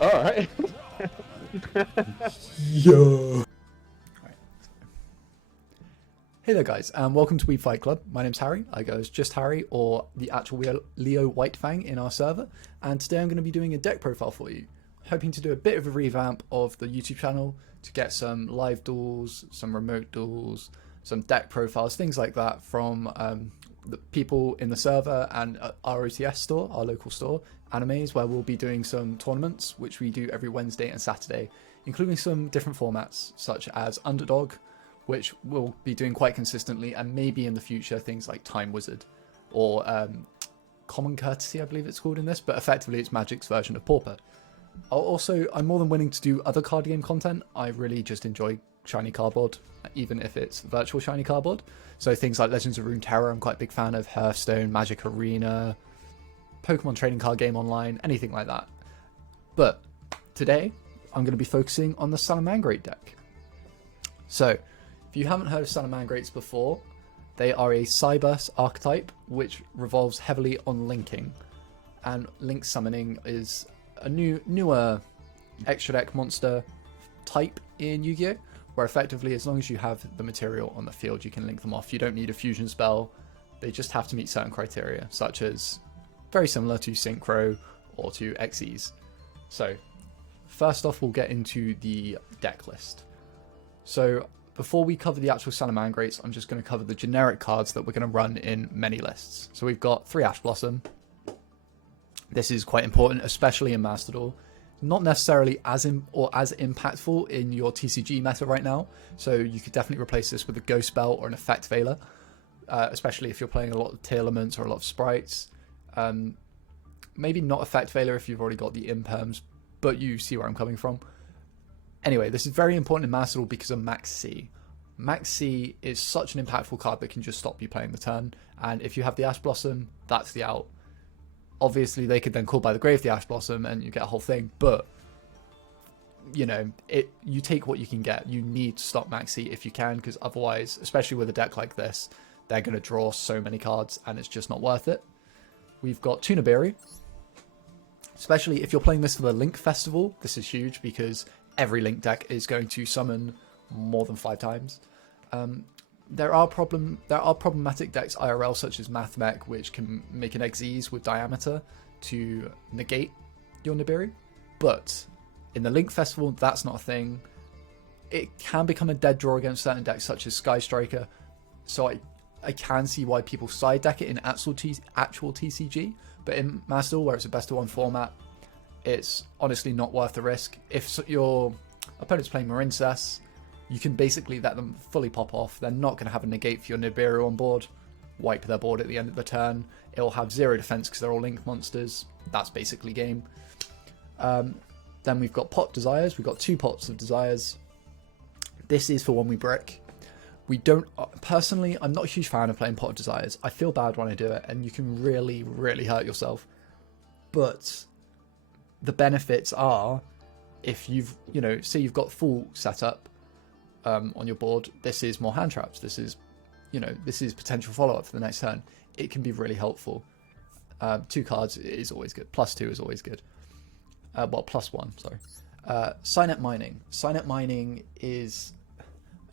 Alright. Yo. Hey there guys, and welcome to We Fight Club. My name's Harry. I go as just Harry, or the actual Leo Whitefang in our server. And today I'm going to be doing a deck profile for you. Hoping to do a bit of a revamp of the YouTube channel to get some live duels, some remote duels, some deck profiles, things like that from the people in the server and our OTS store, our local store, Animes, where we'll be doing some tournaments, which we do every Wednesday and Saturday, including some different formats, such as Underdog, which we'll be doing quite consistently, and maybe in the future things like Time Wizard or Common Courtesy, I believe it's called in this, but effectively it's Magic's version of Pauper. I'm more than willing to do other card game content. I really just enjoy shiny cardboard, even if it's virtual shiny cardboard. So things like Legends of Runeterra, I'm quite a big fan of, Hearthstone, Magic Arena, Pokemon Trading Card Game Online, anything like that. But today, I'm going to be focusing on the Salamangreat deck. So, if you haven't heard of Salamangreats before, they are a Cyberse archetype, which revolves heavily on linking. And link summoning is a newer extra deck monster type in Yu-Gi-Oh! Where effectively, as long as you have the material on the field, you can link them off. You don't need a fusion spell. They just have to meet certain criteria, such as very similar to Synchro or to Xyz. So, first off, we'll get into the deck list. So, before we cover the actual Salamangreats, I'm just going to cover the generic cards that we're going to run in many lists. So we've got 3 Ash Blossom. This is quite important, especially in Master Duel. Not necessarily as impactful in your TCG meta right now. So you could definitely replace this with a Ghost Spell or an Effect Veiler, especially if you're playing a lot of Telements or a lot of Sprites. Maybe not Effect Veiler if you've already got the Imperms, but you see where I'm coming from. Anyway, this is very important in Master Duel because of Max C. Max C is such an impactful card that can just stop you playing the turn, and if you have the Ash Blossom, that's the out. Obviously, they could then call by the grave the Ash Blossom and you get a whole thing, but you know, you take what you can get. You need to stop Max C if you can, because otherwise, especially with a deck like this, they're going to draw so many cards and it's just not worth it. We've got Tunabiri. Especially if you're playing this for the Link Festival, this is huge because every Link deck is going to summon more than 5 times. There are problematic decks IRL such as Mathmech, which can make an Xyz with Diameter to negate your Nibiru. But in the Link Festival, that's not a thing. It can become a dead draw against certain decks such as Sky Striker. So I can see why people side deck it in actual TCG. But in Master Duel, where it's a best of 1 format, it's honestly not worth the risk. If your opponent's playing Marincess, you can basically let them fully pop off. They're not going to have a negate for your Nibiru on board. Wipe their board at the end of the turn. It'll have 0 defense because they're all Link monsters. That's basically game. Then we've got Pot Desires. We've got 2 Pots of Desires. This is for when we brick. We don't... Personally, I'm not a huge fan of playing Pot of Desires. I feel bad when I do it, and you can really, really hurt yourself. But the benefits are, if you've, say you've got full setup on your board, this is more hand traps. This is potential follow-up for the next turn. It can be really helpful. 2 cards is always good. +2 is always good. +1, sorry. Signet Mining. Signet Mining is...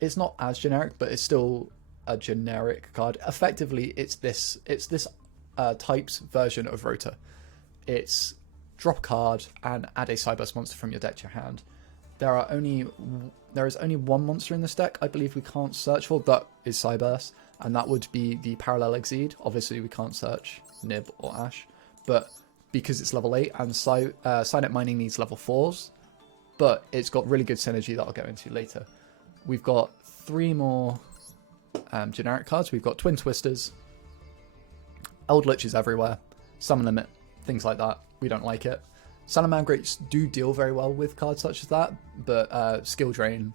It's not as generic, but it's still a generic card. Effectively, it's this type's version of Rota. It's drop a card and add a Cyberse monster from your deck to your hand. There is only 1 monster in this deck I believe we can't search for that is Cyberse, and that would be the Parallel Exceed. Obviously, we can't search Nib or Ash, but because it's level 8 and Signet Mining needs level 4s, but it's got really good synergy that I'll go into later. We've got 3 more generic cards. We've got Twin Twisters, Eldritch is everywhere, Summon Limit, things like that. We don't like it. Salamangreats do deal very well with cards such as that, but Skill Drain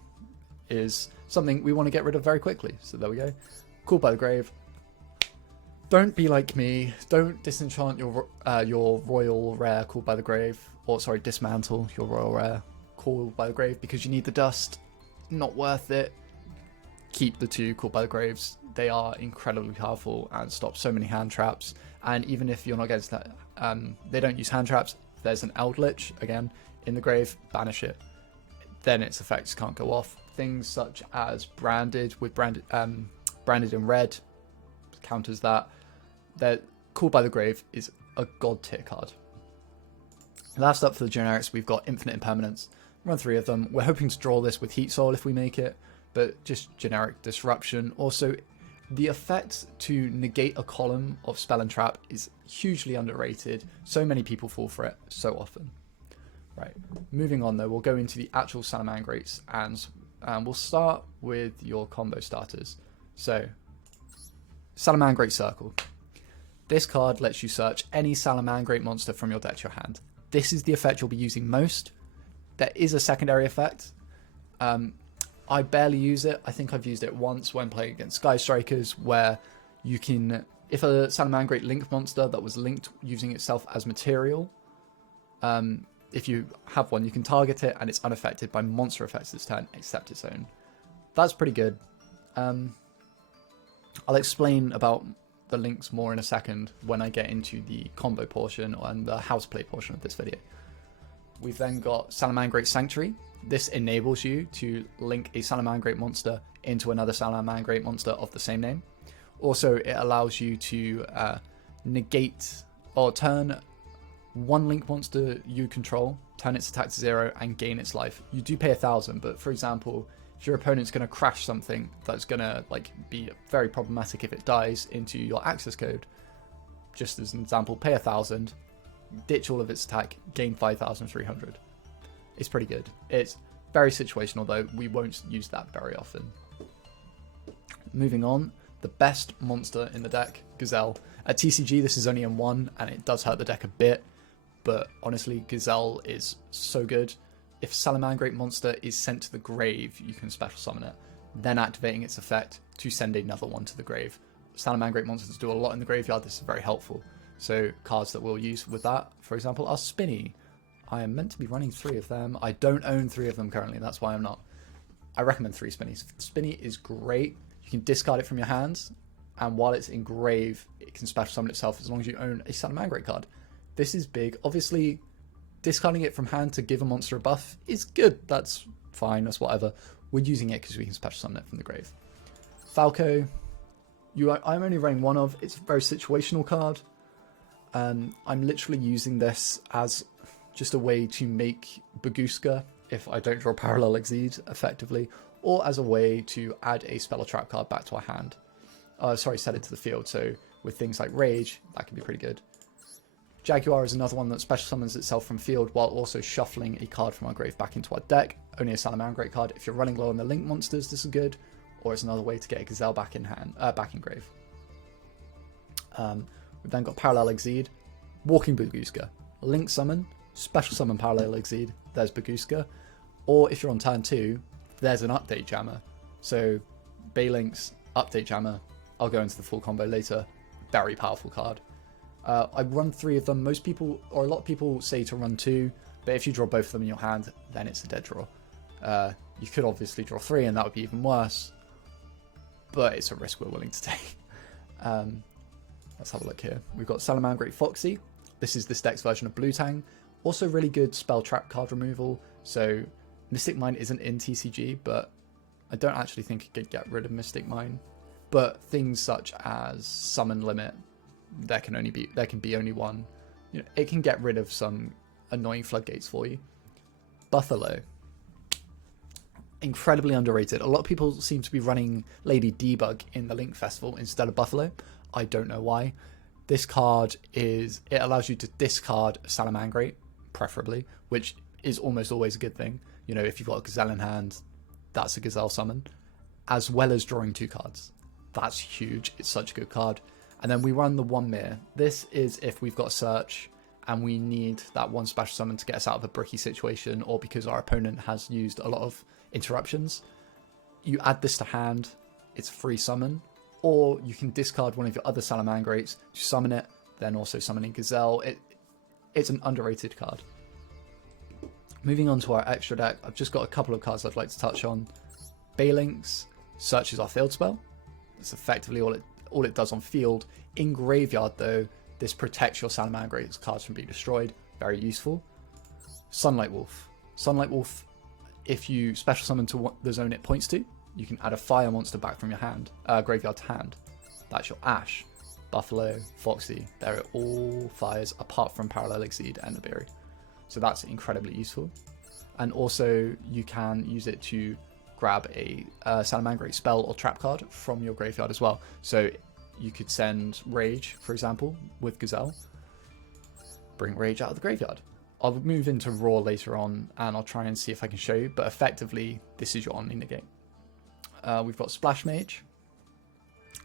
is something we want to get rid of very quickly. So there we go. Called by the Grave. Don't be like me. Don't disenchant your Royal Rare Called by the Grave. Or sorry, dismantle your Royal Rare Called by the Grave because you need the dust. Not worth it. Keep the 2 Called by the Graves. They are incredibly powerful and stop so many hand traps. And even if you're not against that, they don't use hand traps. there's an Eldritch, again, in the grave, banish it. Then its effects can't go off. Things such as Branded, with Branded in red, counters that. They're Called by the Grave is a god tier card. Last up for the generics, we've got Infinite Impermanence. Run 3 of them. We're hoping to draw this with Heat Soul if we make it, but just generic Disruption. Also, the effect to negate a column of spell and trap is hugely underrated. So many people fall for it so often. Right, moving on though, we'll go into the actual Salamangreats, and we'll start with your combo starters. So, Salamangreat Circle. This card lets you search any Salamangreat monster from your deck to your hand. This is the effect you'll be using most. There is a secondary effect. I barely use it. I think I've used it once when playing against Sky Strikers, where you can, if a Salamangreat link monster that was linked using itself as material, if you have one, you can target it and it's unaffected by monster effects this turn, except its own. That's pretty good. I'll explain about the links more in a second when I get into the combo portion and the how to play portion of this video. We've then got Salamangreat Sanctuary. This enables you to link a Salamangreat monster into another Salamangreat monster of the same name. Also, it allows you to negate or turn one link monster you control, turn its attack to 0 and gain its life. You do pay 1,000, but for example, if your opponent's going to crash something that's going to be very problematic if it dies into your access code, just as an example, pay 1,000, ditch all of its attack, gain 5,300. It's pretty good. It's very situational though, we won't use that very often. Moving on, the best monster in the deck, Gazelle. At TCG this is only in 1 and it does hurt the deck a bit, but honestly Gazelle is so good. If Salamangreat monster is sent to the grave, you can special summon it, then activating its effect to send another one to the grave. Salamangreat monsters do a lot in the graveyard, this is very helpful. So cards that we'll use with that, for example, are Spinny. I am meant to be running 3 of them. I don't own 3 of them currently, that's why I'm not. I recommend 3 Spinnies. Spinny is great. You can discard it from your hands, and while it's in grave, it can special summon itself as long as you own a Salamangreat card. This is big. Obviously, discarding it from hand to give a monster a buff is good. That's fine, that's whatever. We're using it because we can special summon it from the grave. Falco, I'm only running 1 of. It's a very situational card. I'm literally using this as just a way to make Baguska if I don't draw Parallel Exceed effectively, or as a way to add a spell or trap card back to our hand. Set it to the field. So with things like Rage, that can be pretty good. Jaguar is another one that special summons itself from field while also shuffling a card from our grave back into our deck. Only a Salamangreat card. If you're running low on the link monsters, this is good. Or it's another way to get a Gazelle back in hand, back in grave. We've then got Parallel Exceed, Walking Baguska, Link Summon, Special Summon Parallel Exceed, there's Baguska. Or if you're on turn 2, there's an Update Jammer. So Balinks, Update Jammer, I'll go into the full combo later. Very powerful card. I run 3 of them. Most people, or a lot of people, say to run 2, but if you draw both of them in your hand, then it's a dead draw. You could obviously draw 3 and that would be even worse, but it's a risk we're willing to take. Let's have a look here. We've got Salamangreat Foxy. This is this deck's version of Blue Tang. Also really good spell trap card removal. So Mystic Mine isn't in TCG, but I don't actually think it could get rid of Mystic Mine. But things such as Summon Limit, there can be only one. You know, it can get rid of some annoying floodgates for you. Buffalo, incredibly underrated. A lot of people seem to be running Lady Debug in the Link Festival instead of Buffalo. I don't know why. This card it allows you to discard Salamangreat, preferably, which is almost always a good thing. You know, if you've got a Gazelle in hand, that's a Gazelle summon, as well as drawing 2 cards. That's huge. It's such a good card. And then we run the 1 mirror. This is if we've got a search and we need that 1 special summon to get us out of a bricky situation, or because our opponent has used a lot of interruptions. You add this to hand, it's a free summon, or you can discard one of your other Salamangreats to summon it, then also summoning Gazelle. It's an underrated card. Moving on to our extra deck, I've just got a couple of cards I'd like to touch on. Balinks searches our field spell. That's effectively all it does on field. In graveyard though, this protects your Salamangreat's cards from being destroyed. very useful. Sunlight Wolf. Sunlight Wolf, if you special summon to the zone it points to, you can add a fire monster back from your hand, graveyard to hand. That's your Ash, Buffalo, Foxy. They're all fires apart from Parallel Exceed and Nibiru. So that's incredibly useful. And also you can use it to grab a Salamangreat spell or trap card from your graveyard as well. So you could send Rage, for example, with Gazelle. Bring Rage out of the graveyard. I'll move into Raw later on and I'll try and see if I can show you, but effectively this is your Omni Negate. We've got Splash Mage.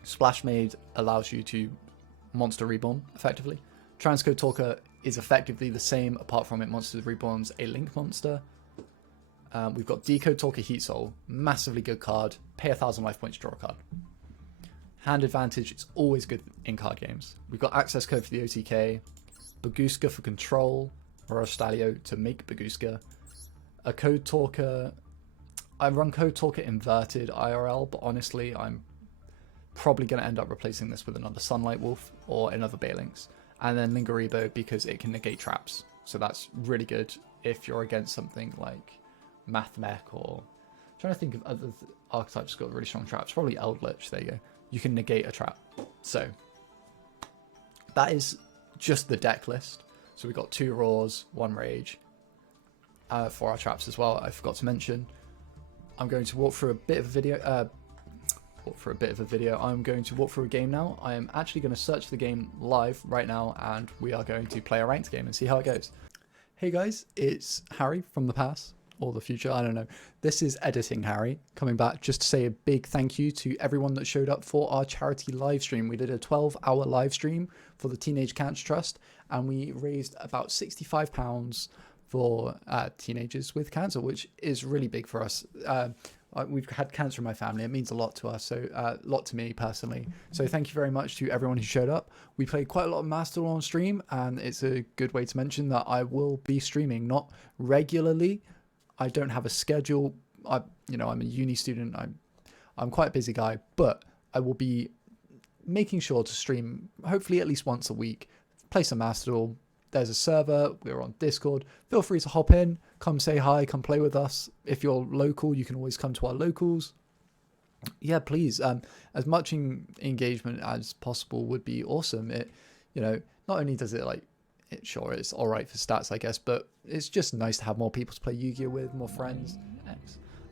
Splash Mage allows you to monster reborn effectively. Transcode Talker is effectively the same, apart from it monster reborns a link monster. We've got Decode Talker Heat Soul, massively good card. Pay 1,000 life points to draw a card. Hand Advantage is always good in card games. We've got Access Code for the OTK, Bagooska for control, Rostalio to make Bagooska. A Code Talker, I run Code Talker inverted IRL, but honestly I'm probably going to end up replacing this with another Sunlight Wolf or another Balinx. And then Lingaribo because it can negate traps. So that's really good if you're against something like Mathmech or... I'm trying to think of other archetypes got really strong traps. Probably Eldritch, there you go. You can negate a trap. So that is just the deck list. So we've got 2 Raws, 1 Rage for our traps as well. I forgot to mention. I'm going to walk through a bit of a video. I'm going to walk through a game now. I am actually going to search the game live right now, and we are going to play a ranked game and see how it goes. Hey guys, it's Harry from the past or the future, I don't know. This is Editing Harry coming back just to say a big thank you to everyone that showed up for our charity live stream. We did a 12-hour live stream for the Teenage Cancer Trust, and we raised about £65 for teenagers with cancer, which is really big for us. We've had cancer in my family. It means a lot to us, so a lot to me personally. So thank you very much to everyone who showed up. We played quite a lot of Master on stream, and it's a good way to mention that I will be streaming, not regularly. I don't have a schedule. I'm a uni student. I'm quite a busy guy, but I will be making sure to stream hopefully at least once a week. Play some Master. There's a server. We're on Discord. Feel free to hop in, come say hi, come play with us. If you're local, you can always come to our locals. Yeah, please. As much engagement as possible would be awesome. It, not only does it sure, it's all right for stats, I guess, but it's just nice to have more people to play Yu-Gi-Oh with, more friends.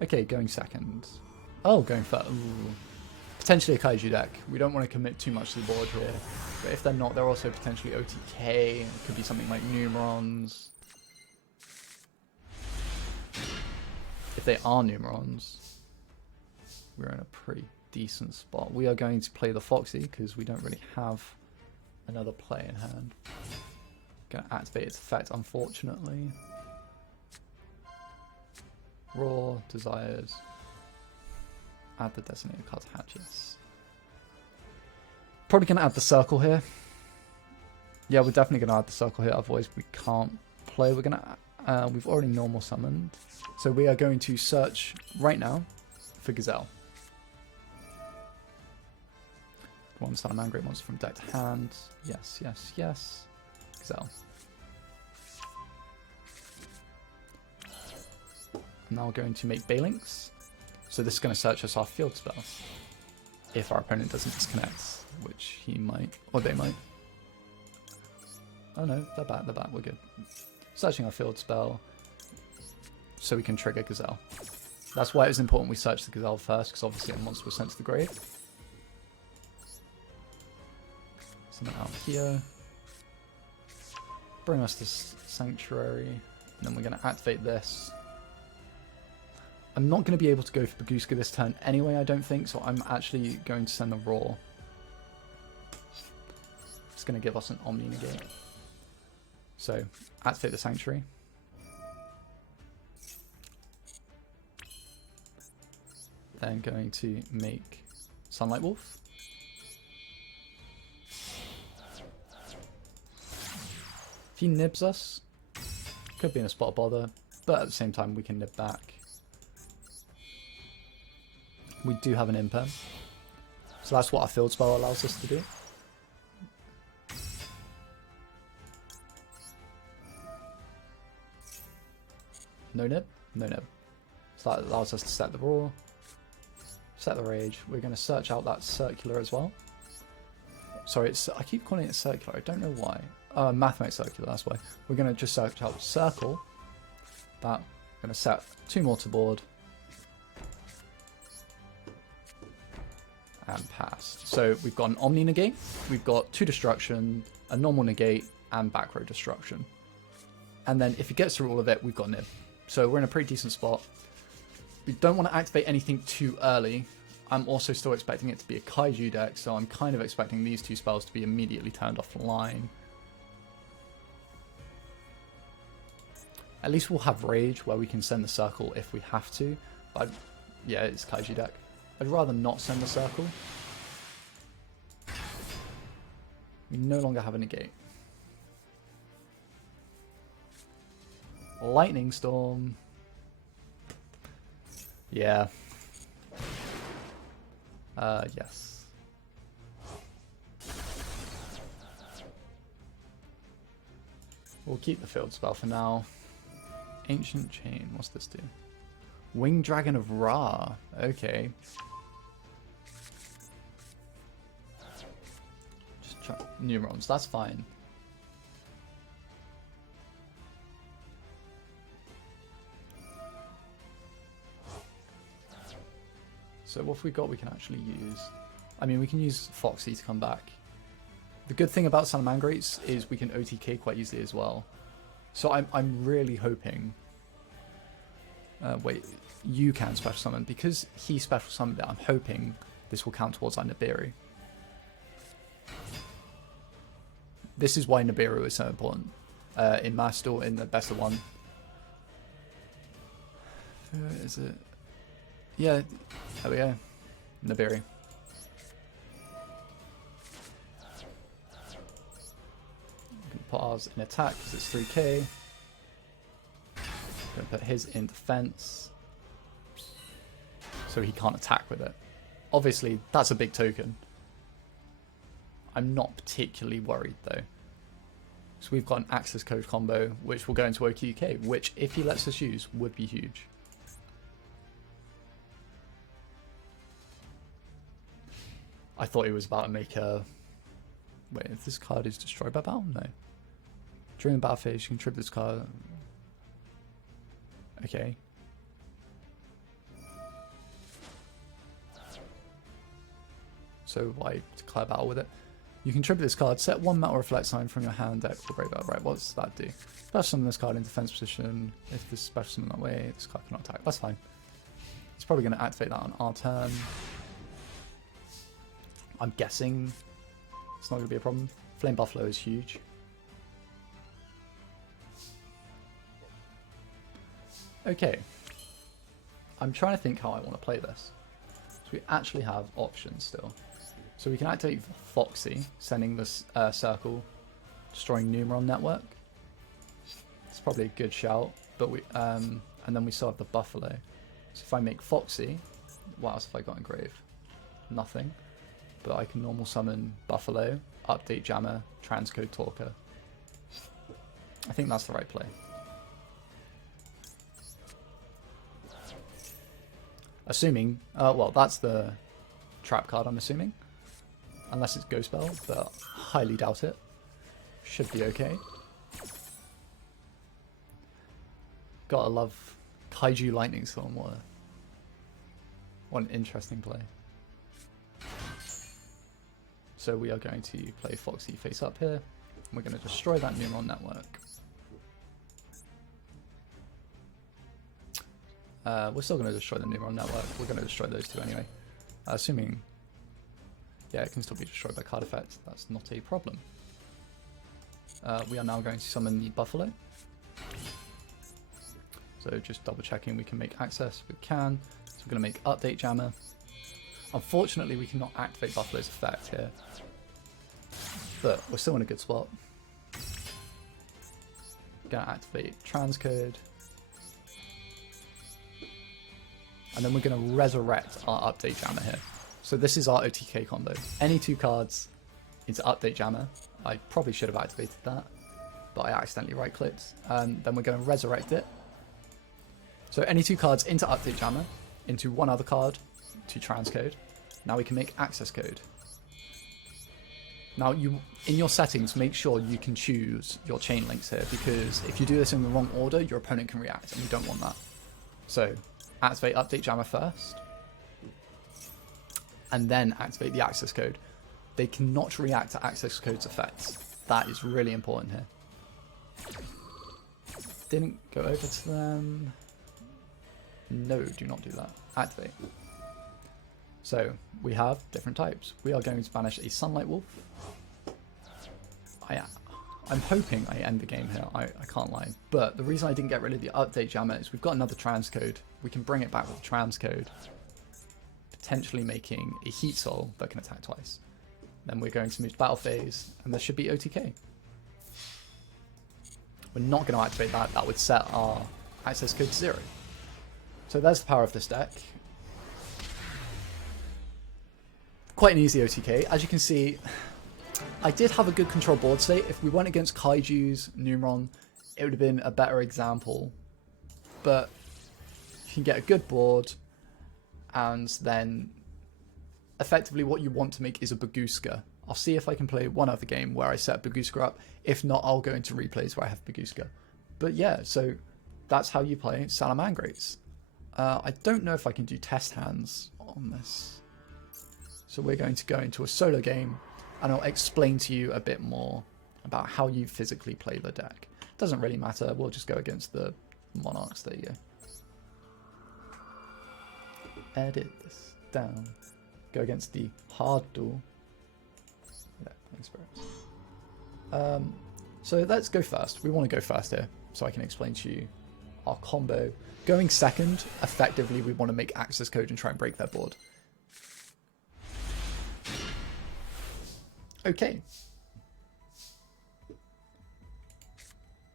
Okay, going second. Oh, going first. Ooh. Potentially a Kaiju deck. We don't want to commit too much to the board here, but if they're not, they're also potentially OTK. It could be something like Numerons. If they are Numerons, we're in a pretty decent spot. We are going to play the Foxy because we don't really have another play in hand. Going to activate its effect, unfortunately. Raw, Desires. Add the designated card to hand, yes. Probably going to add the circle here. Yeah, we're definitely going to add the circle here, otherwise we can't play. We're going to... we've already normal summoned. So we are going to search right now for Gazelle. One Salamangreat monster from deck to hand. Yes, yes, yes. Gazelle. Now we're going to make Balinx. So this is going to search us our field spells. If our opponent doesn't disconnect, which he might, or they might. Oh no, they're back, we're good. Searching our field spell, so we can trigger Gazelle. That's why it was important we search the Gazelle first, because obviously a monster was sent to the grave. Something out here. Bring us this Sanctuary, and then we're going to activate this. I'm not going to be able to go for Bagooska this turn anyway, I don't think, so I'm actually going to send the Raw. It's going to give us an Omni Negate. So, activate the Sanctuary. Then going to make Sunlight Wolf. If he nibs us, could be in a spot of bother, but at the same time we can nib back. We do have an imperm, so that's what our field spell allows us to do. No nib? No nib. So that allows us to set the raw, set the rage. We're going to search out that circular as well. Sorry, I keep calling it circular. I don't know why. Mathematics circular, that's why. We're going to just search out circle. That. Going to set 2 more to board. And pass. So we've got an Omni negate, we've got 2 destruction, a normal negate, and back row destruction. And then if it gets through all of it, we've got nib. So we're in a pretty decent spot. We don't want to activate anything too early. I'm also still expecting it to be a Kaiju deck, so I'm kind of expecting these 2 spells to be immediately turned offline. At least we'll have Rage where we can send the circle if we have to. But yeah, it's Kaiju deck. I'd rather not send the circle. We no longer have a negate. Lightning Storm. Yeah. Yes. We'll keep the field spell for now. Ancient Chain. What's this do? Winged Dragon of Ra. Okay. Just try Numerons. That's fine. So what have we got we can actually use? I mean, we can use Foxy to come back. The good thing about Salamangreats is we can OTK quite easily as well. So I'm really hoping... wait, you can special summon. Because he special summoned it, I'm hoping this will count towards our Nibiru. This is why Nibiru is so important. In Master, in the best of 1. Who is it? Yeah, there we go. Nibiru. We can put ours in attack because it's 3k. Going to put his in defense. So he can't attack with it. Obviously, that's a big token. I'm not particularly worried though. So we've got an Access Code combo, which will go into OQK, which if he lets us use, would be huge. I thought he was about to make a... Wait, if this card is destroyed by battle? No. During the battle phase, you can trip this card. Okay. So why declare battle with it? You can tribute this card, set 1 metal reflect sign from your hand deck to graveyard. Right, what does that do? Special summon this card in defense position. If this special summon that way, this card cannot attack. That's fine. It's probably going to activate that on our turn. I'm guessing it's not going to be a problem. Flame Buffalo is huge. Okay. I'm trying to think how I want to play this. So we actually have options still. So we can activate Foxy, sending this circle, destroying Numeron network. It's probably a good shout, but we and then we still have the Buffalo. So if I make Foxy, what else have I got in grave? Nothing. But I can normal summon Buffalo, update Jammer, transcode Talker. I think that's the right play. Assuming, well, that's the trap card, I'm assuming. Unless it's Ghost Spell, but highly doubt it. Should be okay. Gotta love Kaiju Lightning Storm. What an interesting play. So we are going to play Foxy face up here. We're going to destroy that Numeron network. We're still going to destroy the Numeron network. We're going to destroy those two anyway. Assuming... Yeah, it can still be destroyed by card effect. That's not a problem. We are now going to summon the Buffalo. So just double checking we can make access. We can. So we're going to make update Jammer. Unfortunately, we cannot activate Buffalo's effect here. But we're still in a good spot. Going to activate transcode. And then we're going to resurrect our update Jammer here. So this is our OTK combo. Any 2 cards into update Jammer. I probably should have activated that, but I accidentally right-clicked. And then we're going to resurrect it. So any 2 cards into update jammer, into one other card to transcode. Now we can make access code. Now you, in your settings, make sure you can choose your chain links here, because if you do this in the wrong order, your opponent can react, and we don't want that. So activate update jammer first, and then activate the access code. They cannot react to access code's effects. That is really important here. Didn't go over to them. No, do not do that. Activate. So we have different types. We are going to banish a Sunlight Wolf. I'm hoping I end the game here. I can't lie. But the reason I didn't get rid of the update jammer is we've got another transcode. We can bring it back with the transcode, potentially making a Heat Soul that can attack twice. Then we're going to move to battle phase, and there should be OTK. We're not going to activate that. That would set our access code to 0. So there's the power of this deck. Quite an easy OTK. As you can see, I did have a good control board state. If we went against Kaiju's Numeron, it would have been a better example. But you can get a good board, and then effectively what you want to make is a Baguska. I'll see if I can play one other game where I set Baguska up. If not, I'll go into replays where I have Baguska. But yeah, so that's how you play Salamangreats. I don't know if I can do test hands on this. So we're going to go into a solo game, and I'll explain to you a bit more about how you physically play the deck. Doesn't really matter, we'll just go against the Monarchs. There you go. Edit this down. Go against the hard duel. Yeah, experience. So let's go first. We want to go first here, so I can explain to you our combo. Going second, effectively we want to make access code and try and break their board. Okay.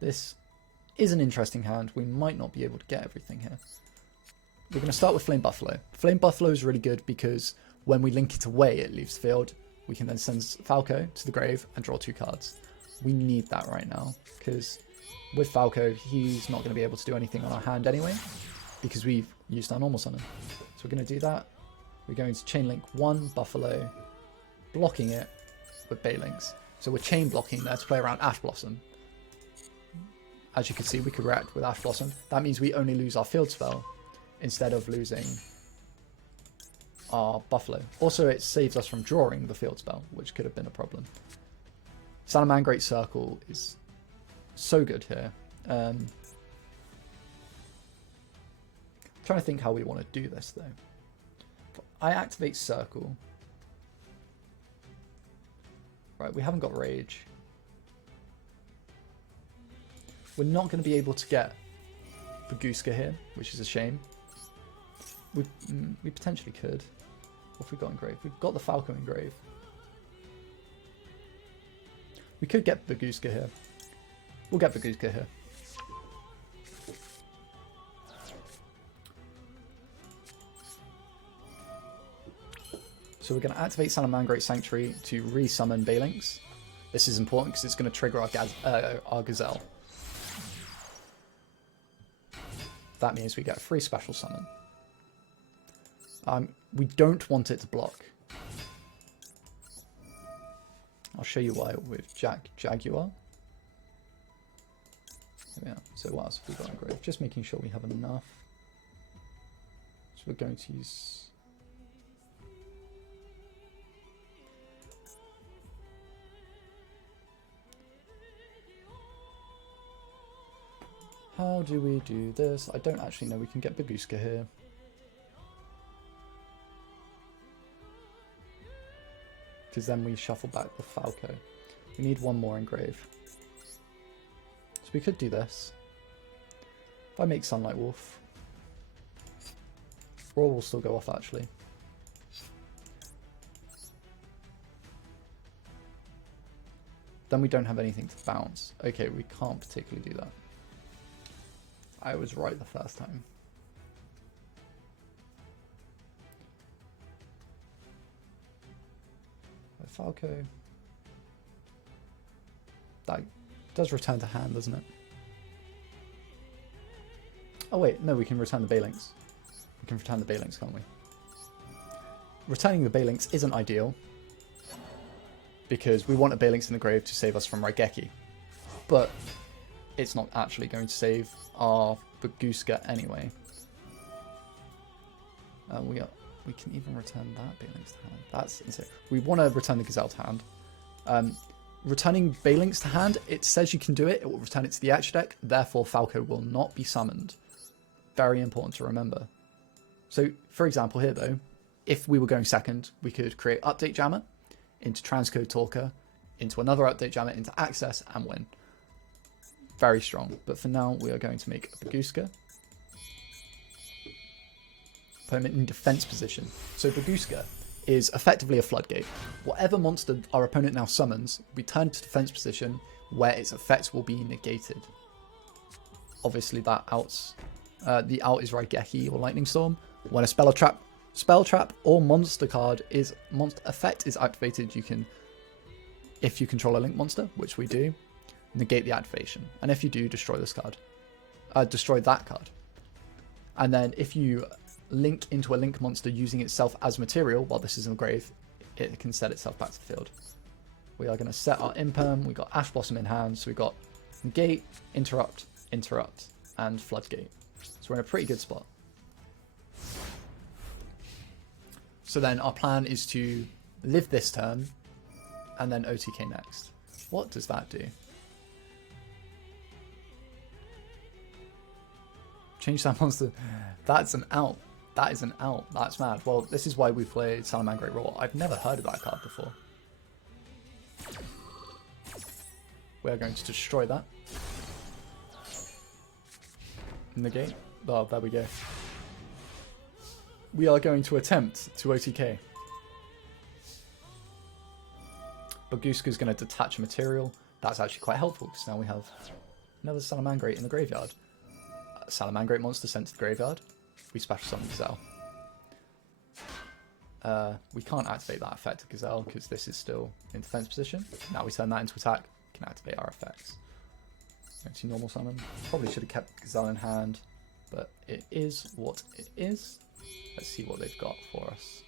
This is an interesting hand. We might not be able to get everything here. We're going to start with Flame Buffalo. Flame Buffalo is really good because when we link it away, it leaves the field. We can then send Falco to the grave and draw 2 cards. We need that right now because with Falco, he's not going to be able to do anything on our hand anyway because we've used our normal summon. So we're going to do that. We're going to chain link 1 Buffalo, blocking it with Balinks. So we're chain blocking there to play around Ash Blossom. As you can see, we could react with Ash Blossom. That means we only lose our field spell instead of losing our Buffalo. Also, it saves us from drawing the field spell, which could have been a problem. Salamangreat Circle is so good here. I'm trying to think how we want to do this, though. I activate Circle. Right, we haven't got Rage. We're not going to be able to get Baguska here, which is a shame. We potentially could. What have we got engraved? We've got the Falco engraved. We could get Baguska here. We'll get Baguska here. So we're going to activate Salamangreat Sanctuary to re-summon Balinks. This is important because it's going to trigger our Gazelle. That means we get a free special summon. We don't want it to block. I'll show you why with Jaguar. Yeah. So what else have we got engraved? Just making sure we have enough. So we're going to use... How do we do this? I don't actually know. We can get Baguska here. Because then we shuffle back the Falco. We need 1 more engrave. So we could do this. If I make Sunlight Wolf, Roar will still go off actually. Then we don't have anything to bounce. Okay, we can't particularly do that. I was right the first time. Falco. That does return to hand, doesn't it? Oh wait, no, we can return the Balinks. We can return the Balinks, can't we? Returning the Balinks isn't ideal, because we want a Balinks in the grave to save us from Raigeki. But it's not actually going to save our Baguska anyway. We can even return that Balinks to hand. That's insane. We want to return the Gazelle to hand. Returning Balinks to hand, it says you can do it. It will return it to the extra deck. Therefore, Falco will not be summoned. Very important to remember. So, for example here though, if we were going second, we could create Update Jammer into Transcode Talker, into another Update Jammer, into Access, and win. Very strong. But for now, we are going to make a Baguska. Opponent in defense position. So Baguska is effectively a floodgate. Whatever monster our opponent now summons, we turn to defense position where its effects will be negated. Obviously that outs. The out is Raigeki or Lightning Storm. When a spell trap or monster card effect is activated, you can, if you control a link monster, which we do, negate the activation. And if you do, destroy this card. Destroy that card. And then if you link into a link monster using itself as material while this is in the grave, it can set itself back to the field. We are going to set our imperm. We got Ash Blossom in hand, so we got negate, interrupt, and floodgate. So we're in a pretty good spot. So then our plan is to live this turn and then OTK next. What does that do? Change that monster. That's an out. That is an out. That's mad. Well, this is why we played Salamangreat Raw. I've never heard of that card before. We are going to destroy that. Negate. Oh, there we go. We are going to attempt to OTK. Baguska is going to detach a material. That's actually quite helpful because now we have another Salamangreat in the graveyard. Salamangreat monster sent to the graveyard. We special summon Gazelle. We can't activate that effect of Gazelle because this is still in defense position. Now we turn that into attack. We can activate our effects. Going to normal summon. Probably should have kept Gazelle in hand, but it is what it is. Let's see what they've got for us.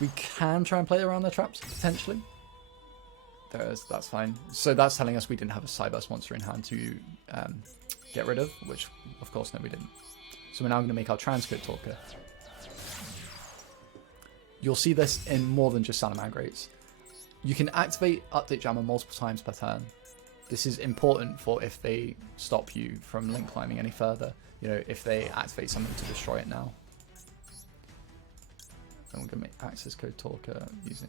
We can try and play around their traps, potentially. That's fine. So that's telling us we didn't have a Cyburst monster in hand to get rid of, which of course no we didn't. So we're now going to make our Transcode Talker. You'll see this in more than just Salamangreats. You can activate Update Jammer multiple times per turn. This is important for if they stop you from link climbing any further. You know, if they activate something to destroy it now. Then we're going to make Access Code Talker using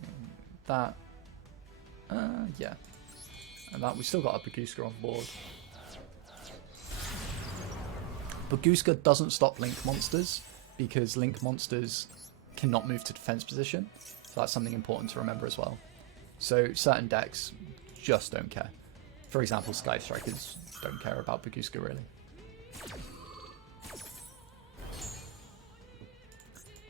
that. Yeah. And that we still got a Baguska on board. Baguska doesn't stop link monsters because link monsters cannot move to defense position. So that's something important to remember as well. So certain decks just don't care. For example, Sky Strikers don't care about Baguska really.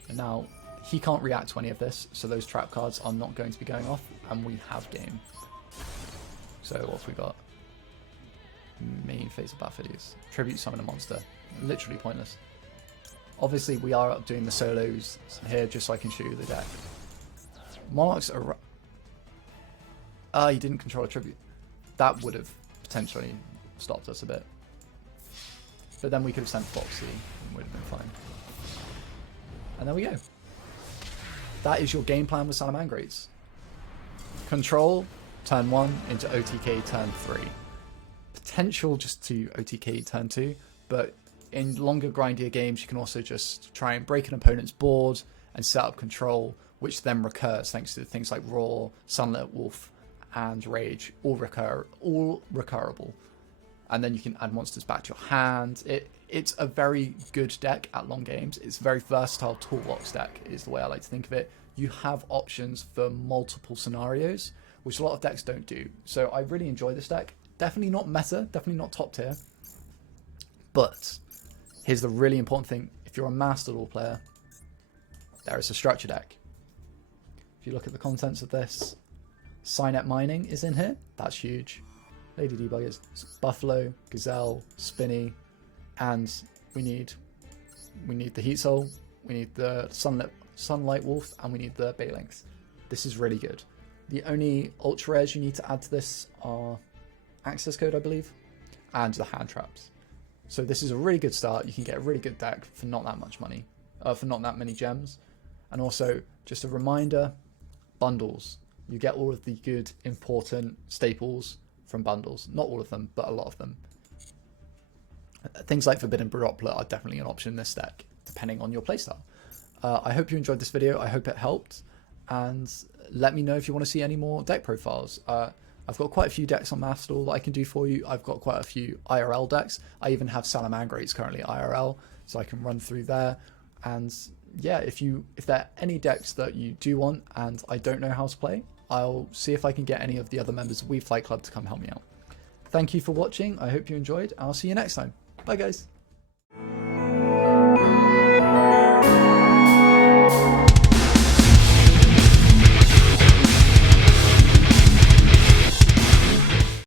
And now he can't react to any of this, so those trap cards are not going to be going off, and we have game. So what have we got? Main phase of Baphides. Tribute summon a monster. Literally pointless. Obviously we are doing the solos here just so I can show you the deck. Monarchs are... he didn't control a tribute. That would have potentially stopped us a bit. But then we could have sent Foxy and would have been fine. And there we go. That is your game plan with Salamangreats. Control, turn 1 into OTK turn 3. Potential just to OTK turn 2, but in longer grindier games you can also just try and break an opponent's board and set up control, which then recurs thanks to things like Roar, Sunlit Wolf, and Rage, all recurable. And then you can add monsters back to your hand. It's a very good deck at long games. It's a very versatile toolbox deck is the way I like to think of it. You have options for multiple scenarios, which a lot of decks don't do. So I really enjoy this deck. Definitely not meta, definitely not top tier. But here's the really important thing. If you're a Master Duel player, there is a structure deck. If you look at the contents of this, Signet Mining is in here. That's huge. Lady Debuggers, Buffalo, Gazelle, Spinny, and we need the Heat Soul, we need the Sunlight Wolf, and we need the Baelings. This is really good. The only ultra rares you need to add to this are access code, I believe, and the hand traps. So this is a really good start. You can get a really good deck for not that much money, for not that many gems. And also, just a reminder, bundles. You get all of the good, important staples from bundles. Not all of them, but a lot of them. Things like Forbidden Baropla are definitely an option in this deck, depending on your playstyle. I hope you enjoyed this video. I hope it helped. And let me know if you want to see any more deck profiles. I've got quite a few decks on Mathstall that I can do for you. I've got quite a few IRL decks. I even have Salamangreats currently IRL, so I can run through there. And yeah, if there are any decks that you do want and I don't know how to play, I'll see if I can get any of the other members of We Fight Club to come help me out. Thank you for watching. I hope you enjoyed. I'll see you next time. Bye, guys.